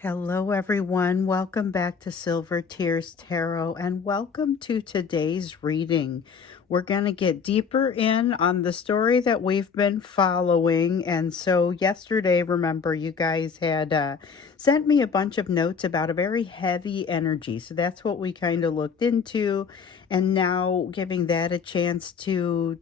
Hello, everyone. Welcome back to Silver Tears Tarot and welcome to today's reading. We're going to get deeper in on the story that we've been following. And so, yesterday, remember, you guys had sent me a bunch of notes about a very heavy energy. So, that's what we kind of looked into. And now, giving that a chance to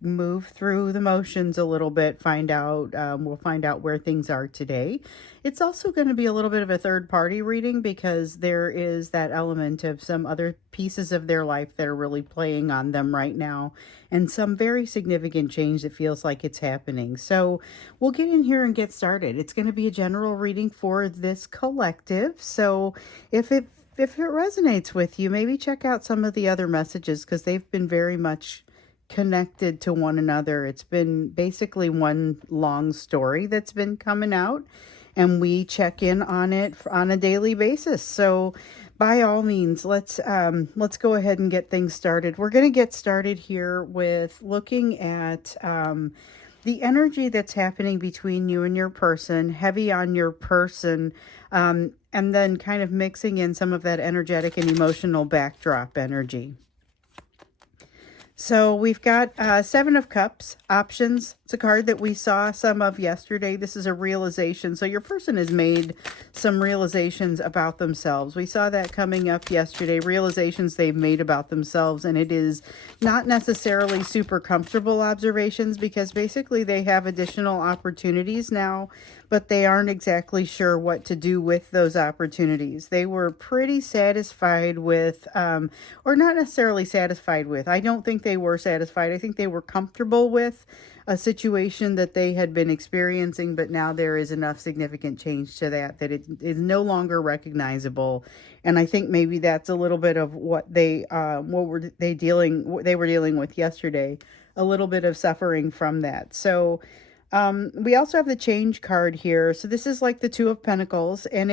move through the motions a little bit, we'll find out where things are today. It's also going to be a little bit of a third party reading because there is that element of some other pieces of their life that are really playing on them right now, and some very significant change that feels like it's happening. So we'll get in here and get started. It's going to be a general reading for this collective. So if it resonates with you, maybe check out some of the other messages because they've been very much connected to one another. It's been basically one long story that's been coming out, and we check in on it on a daily basis. So by all means, let's go ahead and get things started. We're going to get started here with looking at the energy that's happening between you and your person, heavy on your person, and then kind of mixing in some of that energetic and emotional backdrop energy. So we've got Seven of Cups, options. It's a card that we saw some of yesterday. This is a realization. So your person has made some realizations about themselves. We saw that coming up yesterday, realizations they've made about themselves. And it is not necessarily super comfortable observations because basically they have additional opportunities now, but they aren't exactly sure what to do with those opportunities. They were pretty satisfied with, or not necessarily satisfied with. I don't think they were satisfied. I think they were comfortable with a situation that they had been experiencing, but now there is enough significant change to that it is no longer recognizable. And I think maybe that's a little bit of what they were dealing with yesterday, a little bit of suffering from that. So we also have the change card here. So this is like the Two of Pentacles, and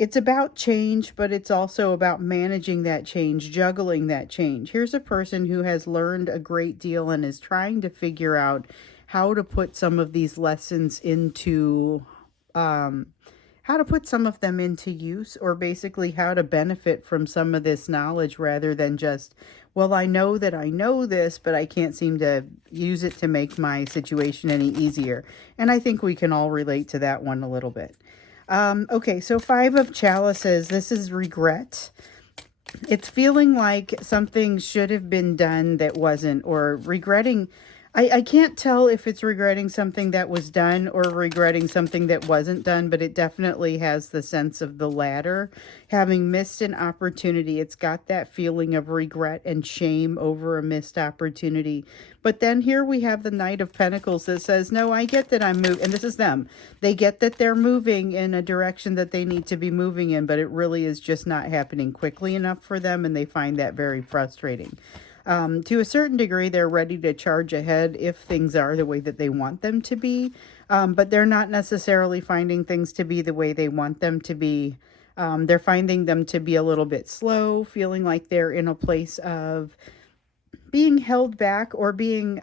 it's about change, but it's also about managing that change, juggling that change. Here's a person who has learned a great deal and is trying to figure out how to put some of these lessons into, how to put some of them into use, or basically how to benefit from some of this knowledge rather than just, well, I know that I know this, but I can't seem to use it to make my situation any easier. And I think we can all relate to that one a little bit. Okay, so Five of Chalices, this is regret. It's feeling like something should have been done that wasn't, or regretting. I can't tell if it's regretting something that was done or regretting something that wasn't done, but it definitely has the sense of the latter. Having missed an opportunity, it's got that feeling of regret and shame over a missed opportunity. But then here we have the Knight of Pentacles that says, no, I get that I'm moving, and this is them. They get that they're moving in a direction that they need to be moving in, but it really is just not happening quickly enough for them, and they find that very frustrating. To a certain degree, they're ready to charge ahead if things are the way that they want them to be, but they're not necessarily finding things to be the way they want them to be. They're finding them to be a little bit slow, feeling like they're in a place of being held back or being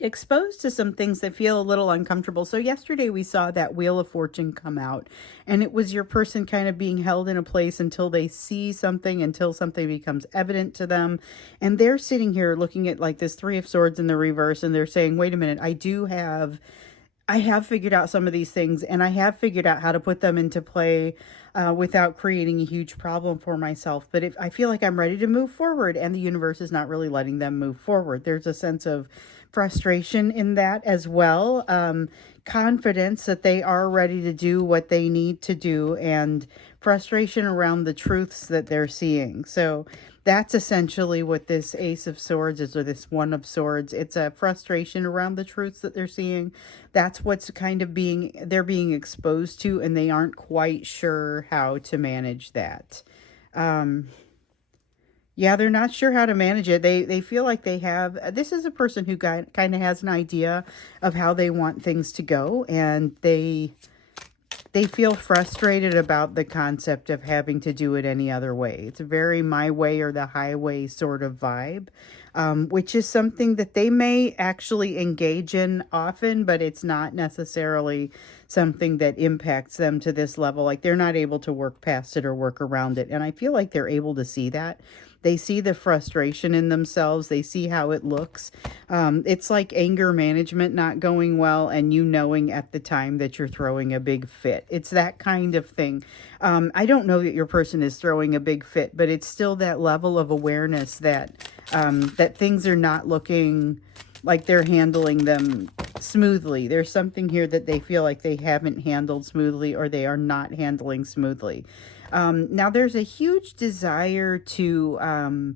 exposed to some things that feel a little uncomfortable. So yesterday we saw that Wheel of Fortune come out, and it was your person kind of being held in a place until they see something, until something becomes evident to them. And they're sitting here looking at like this Three of Swords in the reverse, and they're saying, wait a minute, I have figured out some of these things, and I have figured out how to put them into play without creating a huge problem for myself. But if I feel like I'm ready to move forward, and the universe is not really letting them move forward, there's a sense of frustration in that as well. Confidence that they are ready to do what they need to do, and frustration around the truths that they're seeing. So that's essentially what this Ace of Swords is, or this One of Swords. It's a frustration around the truths that they're seeing. That's what's kind of they're being exposed to, and they aren't quite sure how to manage that. Yeah, they're not sure how to manage it. They feel like this is a person who kind of has an idea of how they want things to go, and they feel frustrated about the concept of having to do it any other way. It's a very my way or the highway sort of vibe, which is something that they may actually engage in often, but it's not necessarily something that impacts them to this level. Like they're not able to work past it or work around it. And I feel like they're able to see that. They see the frustration in themselves. They see how it looks. It's like anger management not going well and you knowing at the time that you're throwing a big fit. It's that kind of thing. I don't know that your person is throwing a big fit, but it's still that level of awareness that that things are not looking like they're handling them smoothly. There's something here that they feel like they haven't handled smoothly or they are not handling smoothly. Now there's a huge desire to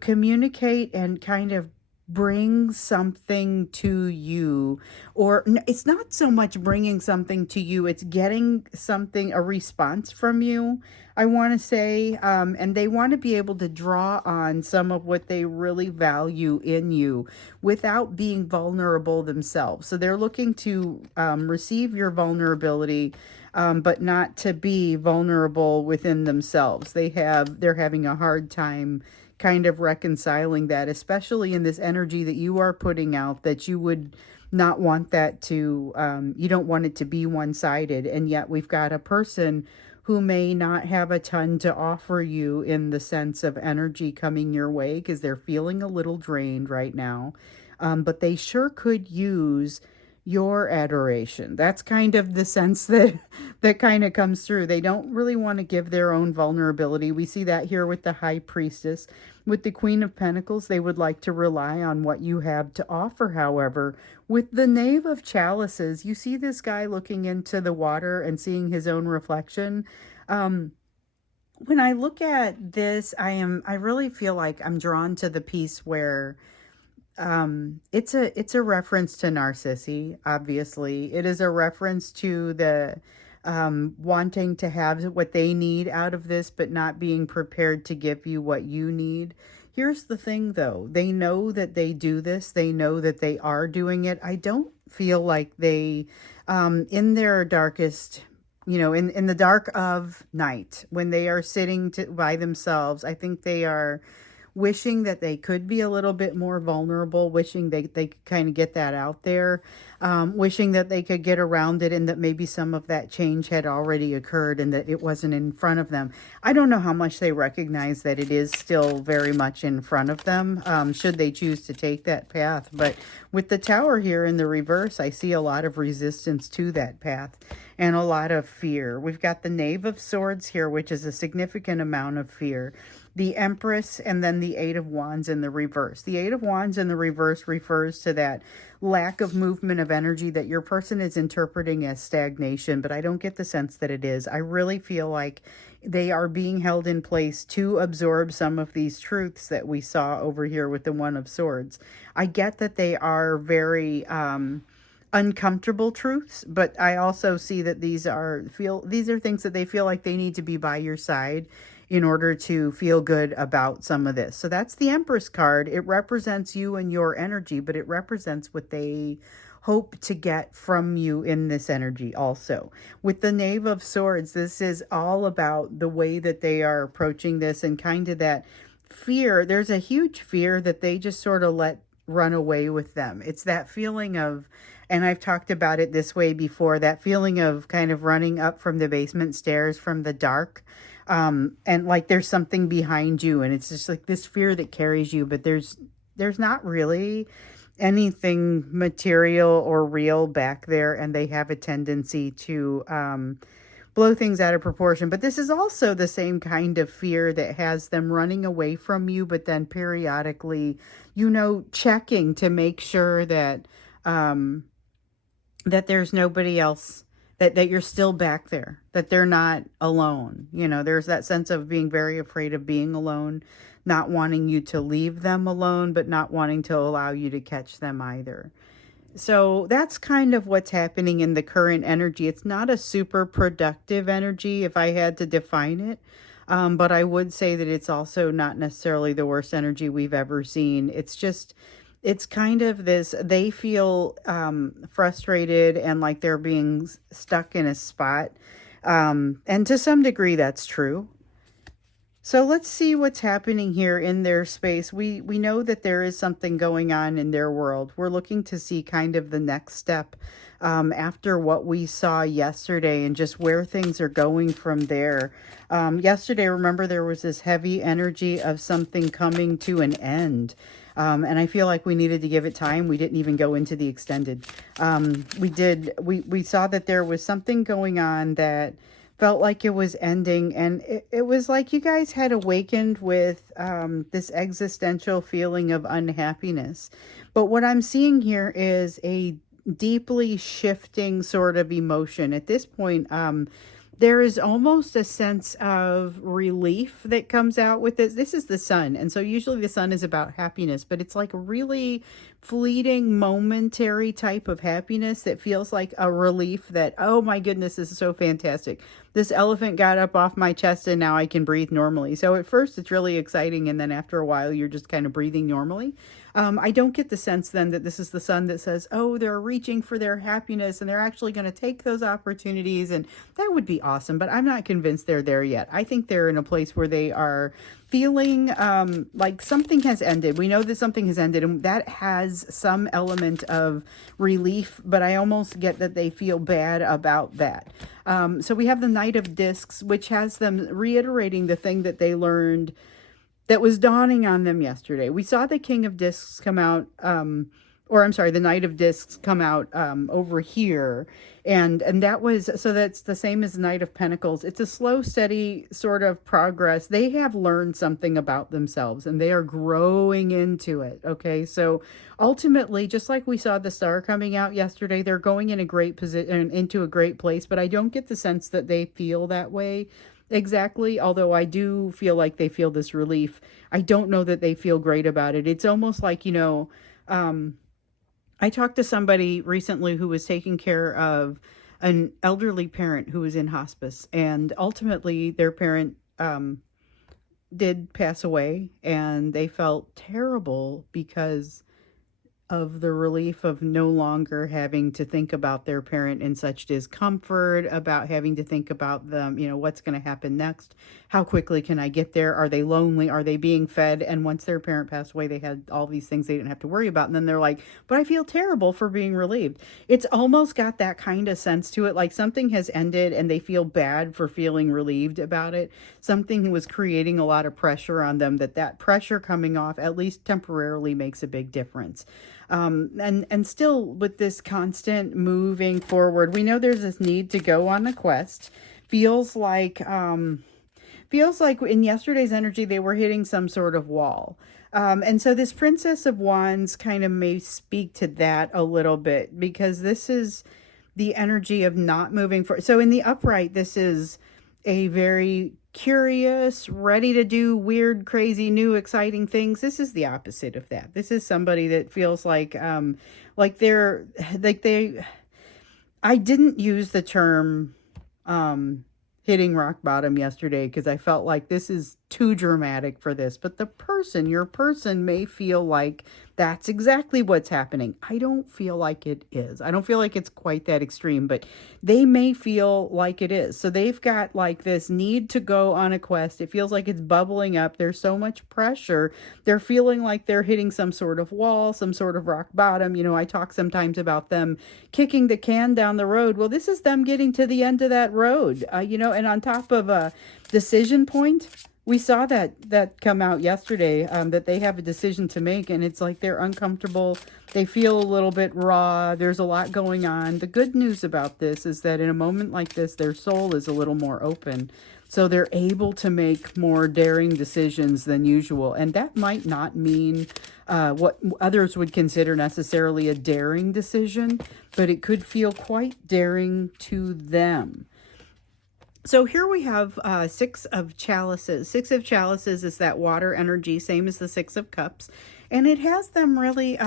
communicate and kind of bring something to you, or it's not so much bringing something to you, it's getting something, a response from you, I want to say, and they want to be able to draw on some of what they really value in you without being vulnerable themselves. So they're looking to receive your vulnerability, but not to be vulnerable within themselves. They're having a hard time kind of reconciling that, especially in this energy that you are putting out, that you would not want that to, you don't want it to be one-sided. And yet we've got a person who may not have a ton to offer you in the sense of energy coming your way because they're feeling a little drained right now. But they sure could use your adoration. That's kind of the sense that kind of comes through. They don't really want to give their own vulnerability. We see that here with the High Priestess. With the Queen of Pentacles, they would like to rely on what you have to offer. However, with the Knave of Chalices, you see this guy looking into the water and seeing his own reflection. When I look at this, I really feel like I'm drawn to the piece where it's a reference to Narcissi. Obviously it is a reference to the wanting to have what they need out of this, but not being prepared to give you what you need. Here's the thing though, they know that they do this, they know that they are doing it. I don't feel like they in their darkest, in the dark of night, when they are sitting by themselves, I think they are wishing that they could be a little bit more vulnerable, wishing they could kind of get that out there, wishing that they could get around it and that maybe some of that change had already occurred and that it wasn't in front of them. I don't know how much they recognize that it is still very much in front of them, should they choose to take that path. But with the Tower here in the reverse, I see a lot of resistance to that path and a lot of fear. We've got the Knave of Swords here, which is a significant amount of fear. The Empress, and then the Eight of Wands in the reverse. The Eight of Wands in the reverse refers to that lack of movement of energy that your person is interpreting as stagnation, but I don't get the sense that it is. I really feel like they are being held in place to absorb some of these truths that we saw over here with the One of Swords. I get that they are very uncomfortable truths, but I also see that these are things that they feel like they need to be by your side in order to feel good about some of this. So that's the Empress card. It represents you and your energy, but it represents what they hope to get from you in this energy also. With the Knave of Swords, this is all about the way that they are approaching this and kind of that fear. There's a huge fear that they just sort of let run away with them. It's that feeling of, and I've talked about it this way before, that feeling of kind of running up from the basement stairs from the dark. And like there's something behind you and it's just like this fear that carries you, but there's not really anything material or real back there, and they have a tendency to blow things out of proportion. But this is also the same kind of fear that has them running away from you, but then periodically, checking to make sure that that there's nobody else, that you're still back there, that they're not alone. There's that sense of being very afraid of being alone, not wanting you to leave them alone, but not wanting to allow you to catch them either. So that's kind of what's happening in the current energy. It's not a super productive energy if I had to define it. But I would say that it's also not necessarily the worst energy we've ever seen. It's kind of this, they feel frustrated and like they're being stuck in a spot. And to some degree, that's true. So let's see what's happening here in their space. We know that there is something going on in their world. We're looking to see kind of the next step after what we saw yesterday and just where things are going from there. Yesterday, remember, there was this heavy energy of something coming to an end. And I feel like we needed to give it time. We didn't even go into the extended. We saw that there was something going on that felt like it was ending, and it was like you guys had awakened with this existential feeling of unhappiness. But what I'm seeing here is a deeply shifting sort of emotion at this point. There is almost a sense of relief that comes out with this. This is the sun. And so usually the sun is about happiness, but it's like a really fleeting, momentary type of happiness that feels like a relief that, oh my goodness, this is so fantastic. This elephant got up off my chest and now I can breathe normally. So at first it's really exciting. And then after a while, you're just kind of breathing normally. I don't get the sense then that this is the sun that says, oh, they're reaching for their happiness and they're actually going to take those opportunities. And that would be awesome. But I'm not convinced they're there yet. I think they're in a place where they are feeling like something has ended. We know that something has ended, and that has some element of relief, but I almost get that they feel bad about that. So we have the Knight of Discs, which has them reiterating the thing that they learned that was dawning on them yesterday. We saw the King of Discs come out, or I'm sorry, the Knight of Discs come out over here. And that was, so that's the same as Knight of Pentacles. It's a slow, steady sort of progress. They have learned something about themselves and they are growing into it. Okay. So ultimately, just like we saw the Star coming out yesterday, they're going in a great position, into a great place, but I don't get the sense that they feel that way exactly, although I do feel like they feel this relief. I don't know that they feel great about it. It's almost like, I talked to somebody recently who was taking care of an elderly parent who was in hospice, and ultimately their parent did pass away, and they felt terrible because of the relief of no longer having to think about their parent in such discomfort, about having to think about them, what's going to happen next? How quickly can I get there? Are they lonely? Are they being fed? And once their parent passed away, they had all these things they didn't have to worry about. And then they're like, but I feel terrible for being relieved. It's almost got that kind of sense to it, like something has ended and they feel bad for feeling relieved about it. Something was creating a lot of pressure on them, that pressure coming off, at least temporarily, makes a big difference. And still with this constant moving forward, we know there's this need to go on the quest. Feels like in yesterday's energy, they were hitting some sort of wall. And so this Princess of Wands kind of may speak to that a little bit, because this is the energy of not moving forward. So in the upright, this is a very curious, ready to do weird, crazy, new, exciting things. This is the opposite of that. This is somebody that feels like I didn't use the term hitting rock bottom yesterday because I felt like this is too dramatic for this, but your person may feel like that's exactly what's happening. I don't feel like it is. I don't feel like it's quite that extreme, but they may feel like it is. So they've got like this need to go on a quest. It feels like it's bubbling up. There's so much pressure. They're feeling like they're hitting some sort of wall, some sort of rock bottom. I talk sometimes about them kicking the can down the road. Well, this is them getting to the end of that road, and on top of a decision point. We saw that come out yesterday, that they have a decision to make, and it's like they're uncomfortable. They feel a little bit raw. There's a lot going on. The good news about this is that in a moment like this, their soul is a little more open. So they're able to make more daring decisions than usual. And that might not mean what others would consider necessarily a daring decision, but it could feel quite daring to them. So here we have Six of Chalices. Six of Chalices is that water energy, same as the Six of Cups. And it has them really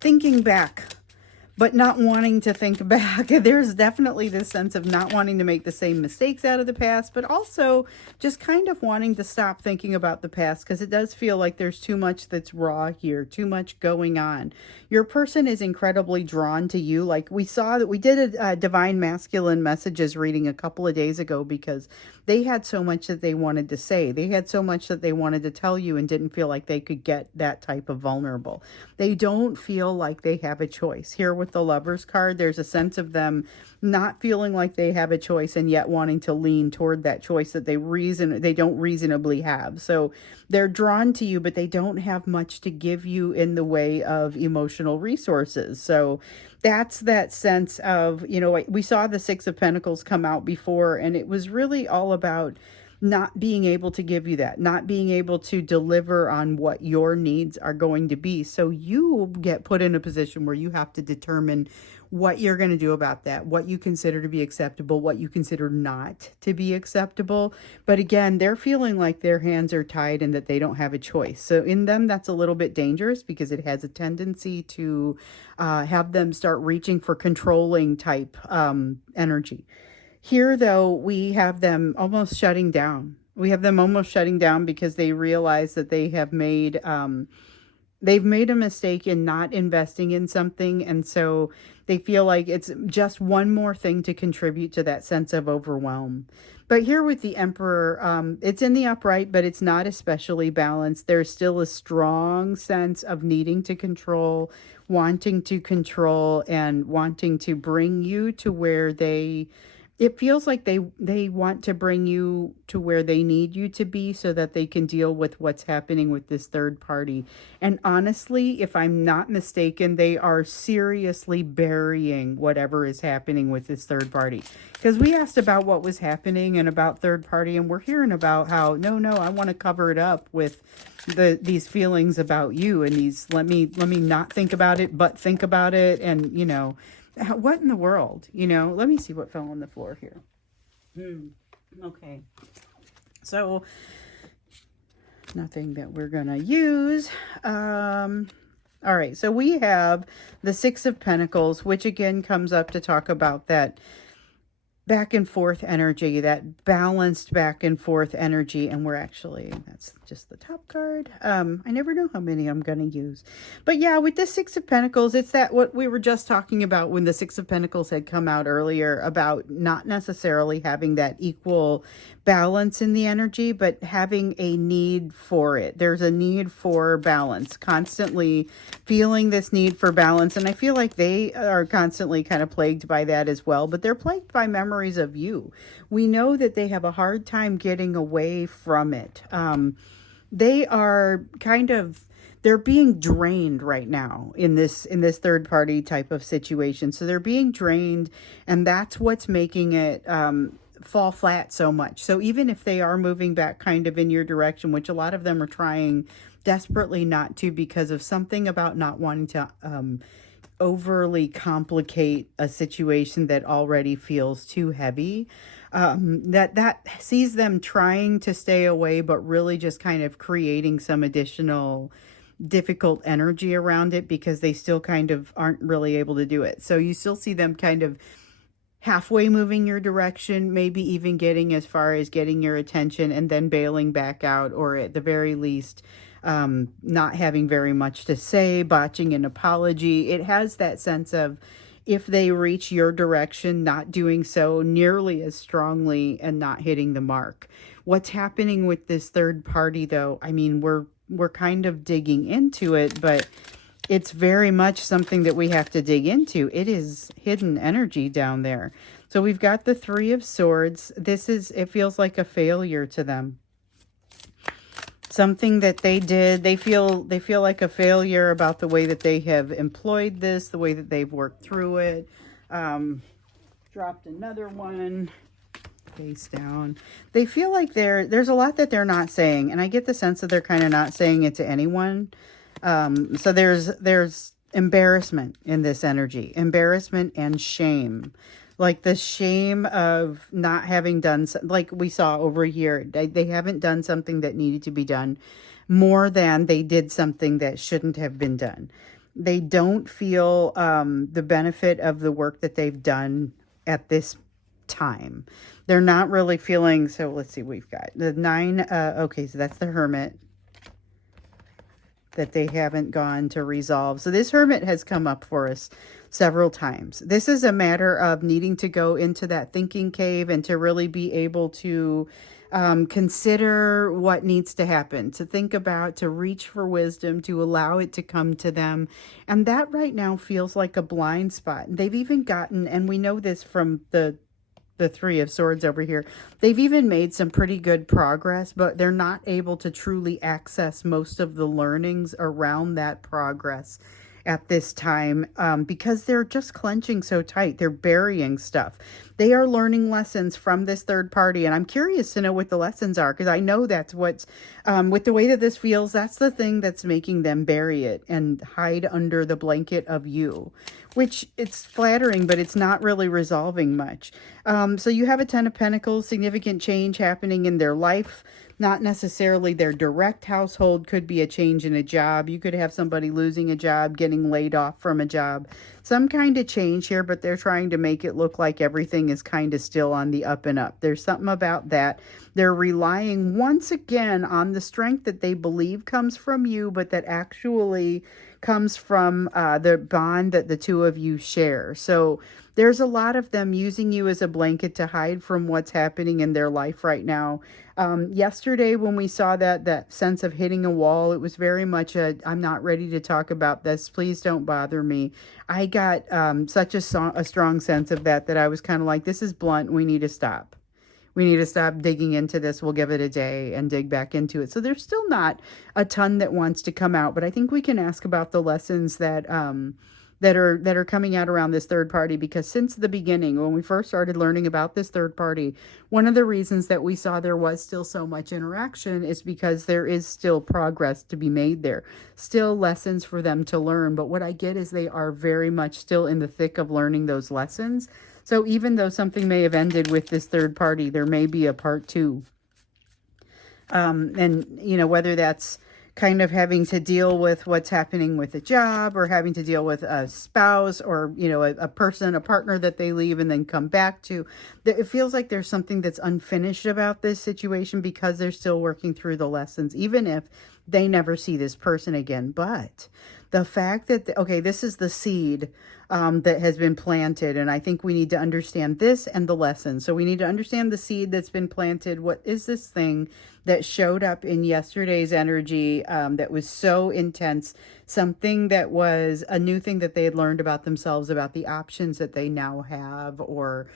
thinking back but not wanting to think back. There's definitely this sense of not wanting to make the same mistakes out of the past, but also just kind of wanting to stop thinking about the past, because it does feel like there's too much that's raw here, too much going on. Your person is incredibly drawn to you. Like we saw that we did a Divine Masculine Messages reading a couple of days ago, because they had so much that they wanted to say. They had so much that they wanted to tell you and didn't feel like they could get that type of vulnerable. They don't feel like they have a choice. Here with the Lovers card, there's a sense of them not feeling like they have a choice and yet wanting to lean toward that choice that they don't reasonably have. So they're drawn to you, but they don't have much to give you in the way of emotional resources. So that's that sense of, we saw the Six of Pentacles come out before, and it was really all about not being able to give you that, not being able to deliver on what your needs are going to be. So you get put in a position where you have to determine what you're going to do about that, what you consider to be acceptable, what you consider not to be acceptable. But again, they're feeling like their hands are tied and that they don't have a choice. So in them, that's a little bit dangerous, because it has a tendency to have them start reaching for controlling type energy. Here, though, we have them almost shutting down. We have them almost shutting down because they realize that they've made a mistake in not investing in something, and so they feel like it's just one more thing to contribute to that sense of overwhelm. But here with the Emperor, it's in the upright, but it's not especially balanced. There's still a strong sense of needing to control, wanting to control, and wanting to bring you to where it feels like they want to bring you to where they need you to be so that they can deal with what's happening with this third party. And honestly, if I'm not mistaken, they are seriously burying whatever is happening with this third party. Because we asked about what was happening and about third party, and we're hearing about how, no, I want to cover it up with these feelings about you, and these, let me not think about it, but think about it. And, what in the world, let me see what fell on the floor here. Okay. So nothing that we're going to use. All right. So we have the Six of Pentacles, which again comes up to talk about that back and forth energy, that balanced back and forth energy. And that's just the top card. I never know how many I'm going to use. But yeah, with the Six of Pentacles, it's that what we were just talking about when the Six of Pentacles had come out earlier, about not necessarily having that equal balance in the energy, but having a need for it. There's a need for balance, constantly feeling this need for balance. And I feel like they are constantly kind of plagued by that as well, but they're plagued by memories of you. We know that they have a hard time getting away from it. They are they're being drained right now in this third party type of situation. So they're being drained, and that's what's making it fall flat so much. So even if they are moving back kind of in your direction, which a lot of them are trying desperately not to, because of something about not wanting to overly complicate a situation that already feels too heavy, that sees them trying to stay away, but really just kind of creating some additional difficult energy around it, because they still kind of aren't really able to do it. So you still see them kind of halfway moving your direction, maybe even getting as far as getting your attention and then bailing back out, or at the very least, not having very much to say, botching an apology. It has that sense of, if they reach your direction, not doing so nearly as strongly and not hitting the mark. What's happening with this third party, though, I mean, we're kind of digging into it, but it's very much something that we have to dig into. It is hidden energy down there. So we've got the Three of Swords. It feels like a failure to them. Something that they did, they feel like a failure about the way that they have employed this, the way that they've worked through it. Dropped another one. Face down. They feel like there's a lot that they're not saying, and I get the sense that they're kind of not saying it to anyone. So there's embarrassment in this energy, embarrassment and shame, like the shame of not having done, like we saw over here, they haven't done something that needed to be done, more than they did something that shouldn't have been done. They don't feel the benefit of the work that they've done at this time. They're not really feeling, so let's see, we've got the 9, okay, so that's the Hermit that they haven't gone to resolve. So this Hermit has come up for us several times. This is a matter of needing to go into that thinking cave and to really be able to consider what needs to happen, to think about, to reach for wisdom, to allow it to come to them. And that right now feels like a blind spot. They've even gotten, and we know this from the Three of Swords over here, they've even made some pretty good progress, but they're not able to truly access most of the learnings around that progress at this time, because they're just clenching so tight. They're burying stuff. They are learning lessons from this third party, and I'm curious to know what the lessons are, because I know that's what's, with the way that this feels, that's the thing that's making them bury it and hide under the blanket of you, which it's flattering, but it's not really resolving much. So you have a Ten of Pentacles, significant change happening in their life. Not necessarily their direct household, could be a change in a job. You could have somebody losing a job, getting laid off from a job. Some kind of change here, but they're trying to make it look like everything is kind of still on the up and up. There's something about that. They're relying once again on the strength that they believe comes from you, but that actually comes from the bond that the two of you share. So there's a lot of them using you as a blanket to hide from what's happening in their life right now. Yesterday when we saw that sense of hitting a wall, it was very much a, I'm not ready to talk about this. Please don't bother me. I got such a strong sense of that I was kind of like, this is blunt. We need to stop. We need to stop digging into this. We'll give it a day and dig back into it. So there's still not a ton that wants to come out, but I think we can ask about the lessons that that are coming out around this third party, because since the beginning, when we first started learning about this third party, one of the reasons that we saw there was still so much interaction is because there is still progress to be made there, still lessons for them to learn. But what I get is they are very much still in the thick of learning those lessons. So even though something may have ended with this third party, there may be a part two. And, you know, whether that's kind of having to deal with what's happening with a job, or having to deal with a spouse, or, you know, a person, a partner that they leave and then come back to. It feels like there's something that's unfinished about this situation because they're still working through the lessons, even if they never see this person again. But the fact that, okay, this is the seed that has been planted, and I think we need to understand this and the lesson. So we need to understand the seed that's been planted. What is this thing that showed up in yesterday's energy that was so intense? Something that was a new thing that they had learned about themselves, about the options that they now have, or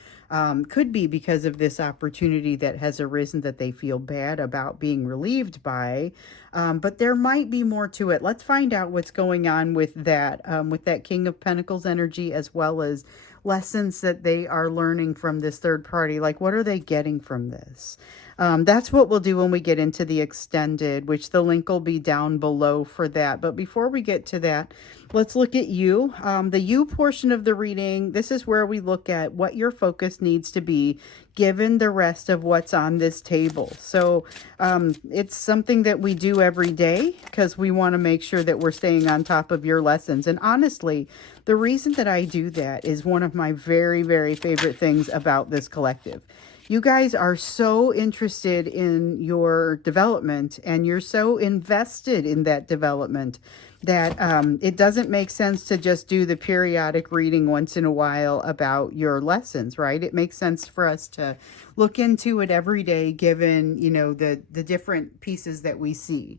could be because of this opportunity that has arisen that they feel bad about being relieved by. But there might be more to it. Let's find out what's going on with that King of Pentacles energy, as well as lessons that they are learning from this third party. Like, what are they getting from this? That's what we'll do when we get into the extended, which the link will be down below for that. But before we get to that, let's look at you. The you portion of the reading, this is where we look at what your focus needs to be given the rest of what's on this table. So it's something that we do every day because we want to make sure that we're staying on top of your lessons. And honestly, the reason that I do that is one of my very, very favorite things about this collective. You guys are so interested in your development, and you're so invested in that development that it doesn't make sense to just do the periodic reading once in a while about your lessons, right? It makes sense for us to look into it every day, given, you know, the different pieces that we see.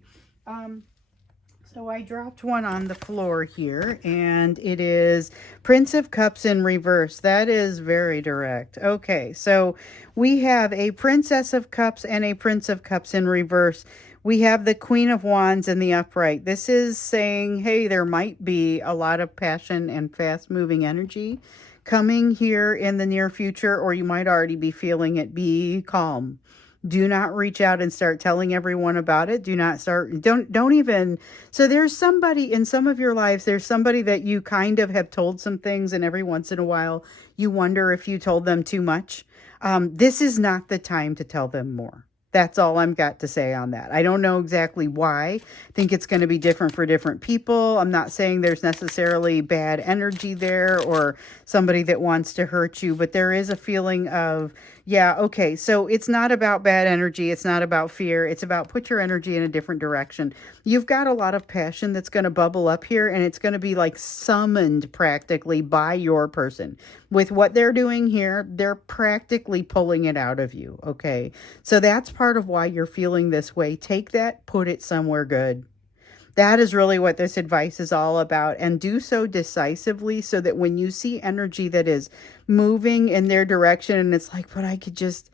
So I dropped one on the floor here, and it is Prince of Cups in reverse. That is very direct. Okay, so we have a Princess of Cups and a Prince of Cups in reverse. We have the Queen of Wands in the upright. This is saying, hey, there might be a lot of passion and fast-moving energy coming here in the near future, or you might already be feeling it. Be calm. Do not reach out and start telling everyone about it. Do not start, don't even. So there's somebody in some of your lives, there's somebody that you kind of have told some things, and every once in a while you wonder if you told them too much. This is not the time to tell them more. That's all I'm got to say on that. I don't know exactly why. I think it's going to be different for different people. I'm not saying there's necessarily bad energy there or somebody that wants to hurt you, but there is a feeling of, yeah, okay, so it's not about bad energy. It's not about fear. It's about put your energy in a different direction. You've got a lot of passion that's going to bubble up here, and it's going to be like summoned practically by your person. With what they're doing here, they're practically pulling it out of you, okay? So that's part of why you're feeling this way. Take that, put it somewhere good. That is really what this advice is all about. And do so decisively so that when you see energy that is moving in their direction and it's like, but I could just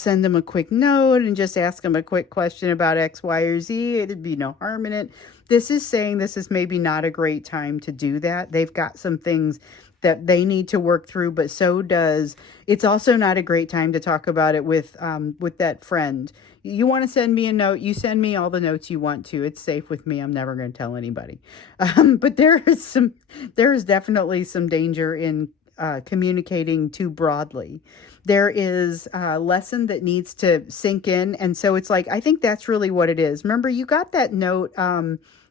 send them a quick note and just ask them a quick question about X, Y, or Z. It'd be no harm in it. This is saying this is maybe not a great time to do that. They've got some things that they need to work through, but so does, it's also not a great time to talk about it with that friend. You want to send me a note, you send me all the notes you want to. It's safe with me. I'm never going to tell anybody. But there is definitely some danger in communicating too broadly. There is a lesson that needs to sink in. And so it's like, I think that's really what it is. Remember, you got that note,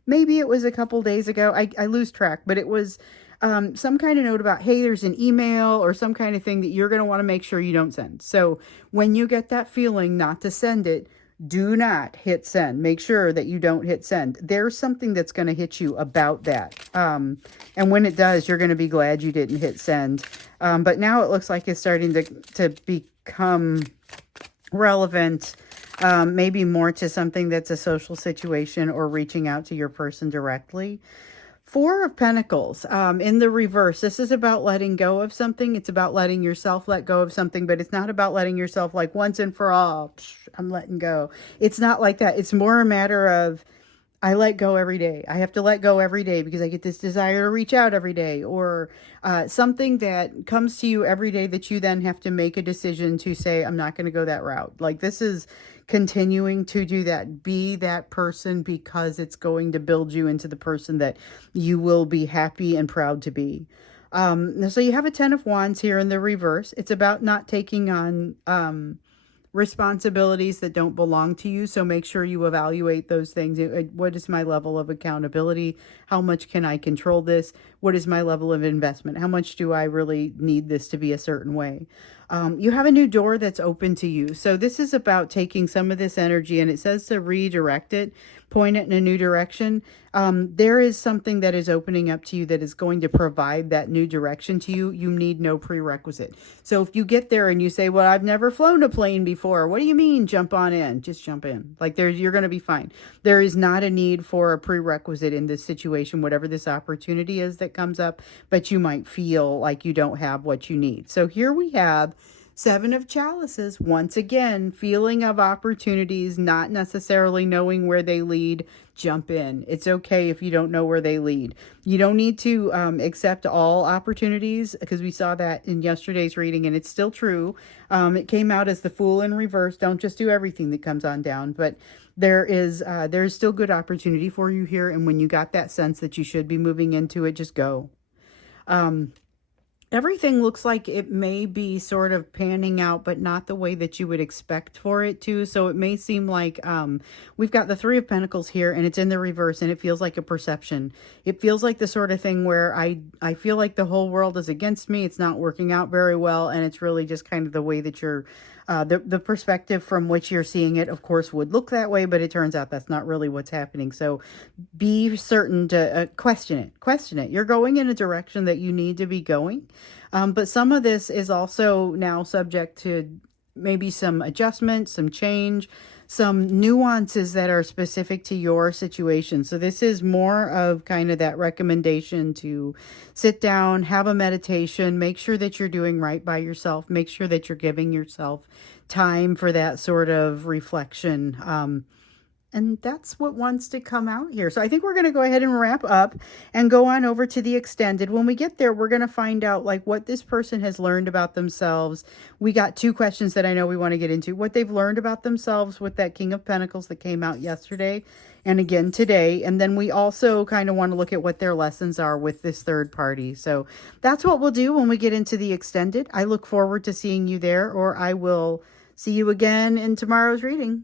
maybe it was a couple days ago. I lose track, but it was some kind of note about, hey, there's an email or some kind of thing that you're going to want to make sure you don't send. So when you get that feeling not to send it, do not hit send. Make sure that you don't hit send. There's something that's going to hit you about that. And when it does, you're going to be glad you didn't hit send. But now it looks like it's starting to become relevant, maybe more to something that's a social situation or reaching out to your person directly. Four of Pentacles in the reverse. This is about letting go of something. It's about letting yourself let go of something, but it's not about letting yourself like once and for all, I'm letting go. It's not like that. It's more a matter of, I let go every day. I have to let go every day because I get this desire to reach out every day, or something that comes to you every day that you then have to make a decision to say, I'm not going to go that route. Like this is continuing to do that. Be that person because it's going to build you into the person that you will be happy and proud to be. So you have a 10 of Wands here in the reverse. It's about not taking on responsibilities that don't belong to you. So make sure you evaluate those things. What is my level of accountability? How much can I control this? What is my level of investment? How much do I really need this to be a certain way? You have a new door that's open to you. So this is about taking some of this energy, and it says to redirect it, point it in a new direction. There is something that is opening up to you that is going to provide that new direction to you. You need no prerequisite. So if you get there and you say, well, I've never flown a plane before. What do you mean jump on in? Just jump in. Like you're going to be fine. There is not a need for a prerequisite in this situation, whatever this opportunity is that comes up, but you might feel like you don't have what you need. So here we have 7 of Chalices, once again, feeling of opportunities, not necessarily knowing where they lead. Jump in. It's okay if you don't know where they lead. You don't need to accept all opportunities, because we saw that in yesterday's reading, and it's still true. It came out as the Fool in reverse. Don't just do everything that comes on down, but there's still good opportunity for you here, and when you got that sense that you should be moving into it, just go. Everything looks like it may be sort of panning out, but not the way that you would expect for it to. So it may seem like we've got the 3 of Pentacles here, and it's in the reverse, and it feels like a perception. It feels like the sort of thing where I feel like the whole world is against me. It's not working out very well, and it's really just kind of the way that you're the perspective from which you're seeing it, of course, would look that way, but it turns out that's not really what's happening. So be certain to question it. Question it. You're going in a direction that you need to be going. But some of this is also now subject to maybe some adjustment, some change, some nuances that are specific to your situation. So this is more of kind of that recommendation to sit down, have a meditation, make sure that you're doing right by yourself, make sure that you're giving yourself time for that sort of reflection. And that's what wants to come out here. So I think we're going to go ahead and wrap up and go on over to the extended. When we get there, we're going to find out like what this person has learned about themselves. We got 2 questions that I know we want to get into. What they've learned about themselves with that King of Pentacles that came out yesterday and again today. And then we also kind of want to look at what their lessons are with this third party. So that's what we'll do when we get into the extended. I look forward to seeing you there, or I will See you again in tomorrow's reading.